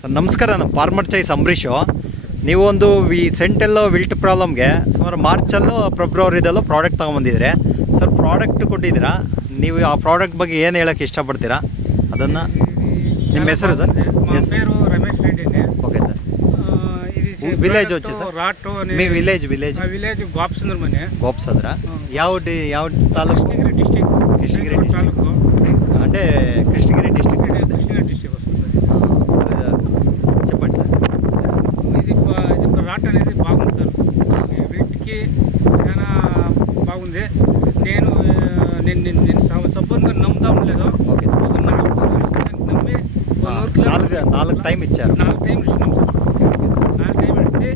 Sir ನಮಸ್ಕಾರ, ನಾನು farmer choice Ambareesh. ನೀವು ಒಂದು ಈ ಸೆಂಟೆಲ್ಲೋ ವಿಲ್ಟ್ ಪ್ರಾಬ್ಲಮ್ಗೆ ಸುಮಾರು ಮಾರ್ಚಲ್ಲೋ ಫೆಬ್ರವರಿದಲ್ಲೋ ಪ್ರಾಡಕ್ಟ್ ತೊಗೊಂಬಂದಿದ್ರೆ ಸರ್. ಪ್ರಾಡಕ್ಟ್ ಕೊಟ್ಟಿದ್ದೀರಾ, ನೀವು ಆ ಪ್ರಾಡಕ್ಟ್ ಬಗ್ಗೆ ಏನು ಹೇಳೋಕ್ಕೆ ಇಷ್ಟಪಡ್ತೀರಾ? ಅದನ್ನು ನಿಮ್ಮ ಹೆಸರು ಸರ್? పేరు రమేష్ రెడ్డిని. Okay sir. ఇది విలేజ్ వచ్చి సార్ రాటో మీ విలేజ్ విలేజ్ గోప్సుందరమని గోప్సద్ర. ಯಾವ ತಾಲೂಕು? కృష్ణగిరి తాలూకు. అంటే కృష్ణగిరి డిస్ట్రిక్ట్. కృష్ణగిరి డిస్ట్రిక్ట్ వస్తుంది సార్. సార్ చెప్పండి సార్. ఇది రాట్ అనేది బాగుంది సార్. వీటికి చాలా బాగుంది. నేను సంపూర్ణంగా నమ్ముతాం లేదు. Okay sir. నమ్మి 4 టైం ఇచ్చారు. 4 టైం ఇచ్చినాం సార్. 4 టైం ఇస్తే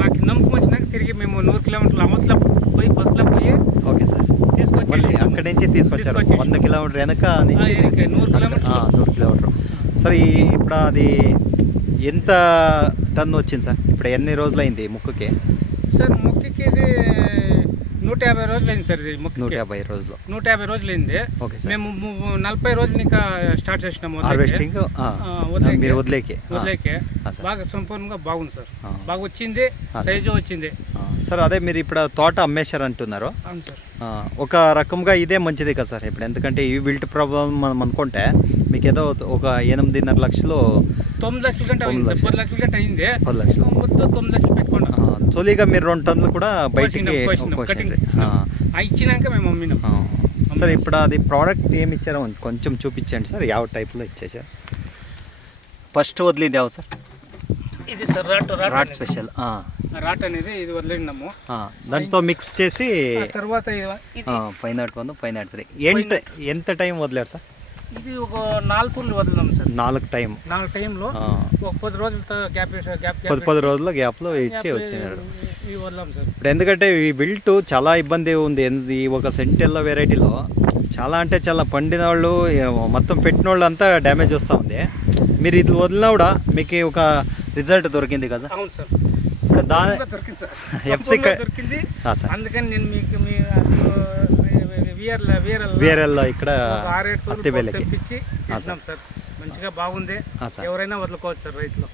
మాకు నమ్మకం వచ్చినాక తిరిగి మేము 100 కిలోమీటర్ల అవతల పోయి బస్సులో పోయి ఓకే సార్ తీసుకొచ్చి అక్కడి నుంచి తీసుకొచ్చారు. 100 కిలోమీటర్ వెనక నుంచి 100 కిలోమీటర్. సార్ ఇప్పుడు అది ఎంత టన్ వచ్చింది సార్? ఇప్పుడు ఎన్ని రోజులైంది ముక్కుకి? సార్ ముక్కుకి ఇది 150 రోజులు అయింది సార్. ఇది ముక్కు 150 రోజులు. 150 రోజులు అయింది. Okay sir. మేము 40 రోజులు ఇంకా స్టార్ట్ చేసినాము హార్వెస్టింగ్. మీరు వదిలేకే బాగా సంపూర్ణంగా బాగుంది సార్. బాగా వచ్చింది, సైజు వచ్చింది సార్. అదే మీరు ఇప్పుడు తోట అమ్మేశారు అంటున్నారు. అవును సార్. ఒక రకంగా ఇదే మంచిది కదా సార్. ఇప్పుడు ఎందుకంటే ఈ విల్ట్ ప్రాబ్లం మనం అనుకుంటే మీకు ఏదో ఒక 8.5 లక్షలు 9 లక్షల కంటే అయింది సార్. 10 లక్షల కంటే అయింది. 10 లక్షలు మొత్తం 9 లక్షలు పెట్టుకున్నాం. తొలిగా మీరు 2 టన్నులు కూడా బయటికి ఇచ్చినాక మేము అమ్మినాం సార్. ఇప్పుడు అది ప్రోడక్ట్ ఏమి ఇచ్చారో కొంచెం చూపించండి సార్. ಯಾವ టైప్లో ఇచ్చేసారు? ఫస్ట్ వదిలింది సార్? ఇది సార్ రాట్ స్పెషల్. రాట్ అనేది ఇది వదిలినాము. దాంతో మిక్స్ చేసి తర్వాత 501 503 ఎంత టైం వదిలేరు సార్? ఇది ఒక 4 తూర్లు వదిలినాం సార్. 4 టైంలో ఒక 10 రోజులతో గ్యాప్ 10 రోజుల గ్యాప్లో ఇచ్చి వచ్చినారు. వదిలాం సార్. ఇప్పుడు ఎందుకంటే ఈ విల్ట్ చాలా ఇబ్బంది ఉంది. ఈ ఒక సెంటెల్లో వెరైటీలో చాలా అంటే చాలా పండిన వాళ్ళు మొత్తం పెట్టిన వాళ్ళు అంతా డ్యామేజ్ వస్తూ ఉంది. మీరు ఇది వదిలినా కూడా మీకు ఒక రిజల్ట్ దొరికింది కదా? అవును సార్. ఇప్పుడు దాని దొరికింది. అందుకని నేను మీకు వీఆర్ఎల్లో ఇక్కడ తెప్పించి ఇచ్చినాం సార్. మంచిగా బాగుంది. ఎవరైనా వదులుకోవచ్చు సార్. రైతులు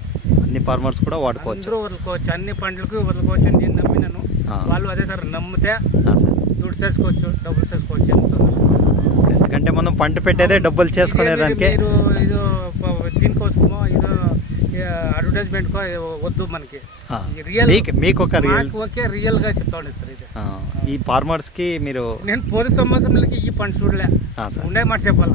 అన్ని ఫార్మర్స్ కూడా వాడుకోవచ్చు. అందరూ వదులుకోవచ్చు, అన్ని పంటలకు వదులుకోవచ్చు. నేను నమ్మినాను, వాళ్ళు అదే ధర నమ్మితే దుడ్డు చేసుకోవచ్చు, డబ్బులు చేసుకోవచ్చు. ఎందుకంటే మనం పంట పెట్టేదే డబ్బులు చేసుకునేదానికి. ఇది దీనికోసమో ఇదో అడ్వర్టైజ్మెంట్ వద్దు మనకి. మీకు ఒక రియల్ గా చెప్తా ఉండే సార్. ఇది ఈ ఫార్మర్స్ కి మీరు నేను 10 సంవత్సరాలకి ఈ పంట చూడలే ఉండే మాట చెప్పాలి.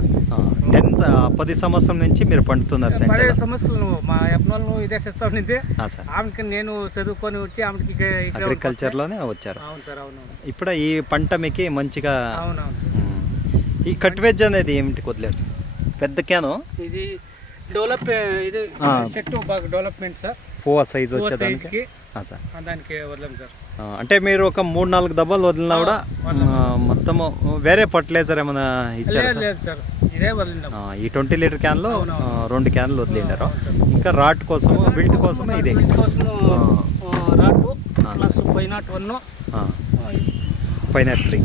10 సంవత్సరం నుంచి మీరు పండుతున్నారు. 10 సంవత్సరాలు మా అబ్బాయిలు ఇదే చేస్తా ఉండింది. ఆమెకి నేను చదువుకొని వచ్చి ఆమెకి అగ్రికల్చర్ లోనే వచ్చారు. అవును సార్. అవును. ఇప్పుడు ఈ పంట మీకు మంచిగా. అవునవును. ఈ కట్ వెజ్ అనేది ఏమిటి వదిలేరు సార్? పెద్ద క్యాను ఇది డెవలప్, ఇది చెట్టు బాగా డెవలప్మెంట్ సార్. పువ్వు సైజ్ వచ్చేదానికి దానికి వదలం సార్. అంటే మీరు ఒక 3-4 దెబ్బలు వదిలినా కూడా మొత్తము వేరే ఫర్టిలైజర్ ఏమైనా ఇచ్చారు? లేదు సార్, ఇదే వదిలినాం. ఈ 20 లీటర్ క్యాన్లో 2 క్యాన్లు వదిలిండారు. ఇంకా రాట్ కోసం, బిల్ట్ కోసం ఇదే రాట్ ప్లస్ 501 503.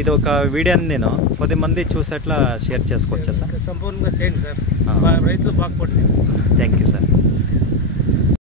ఇది ఒక వీడియోని నేను 10 మంది చూసేట్లా షేర్ చేసుకోవచ్చా సార్? సంపూర్ణంగా చేయండి సార్. రైతులు బాగుపడుతుంది. Thank you sir.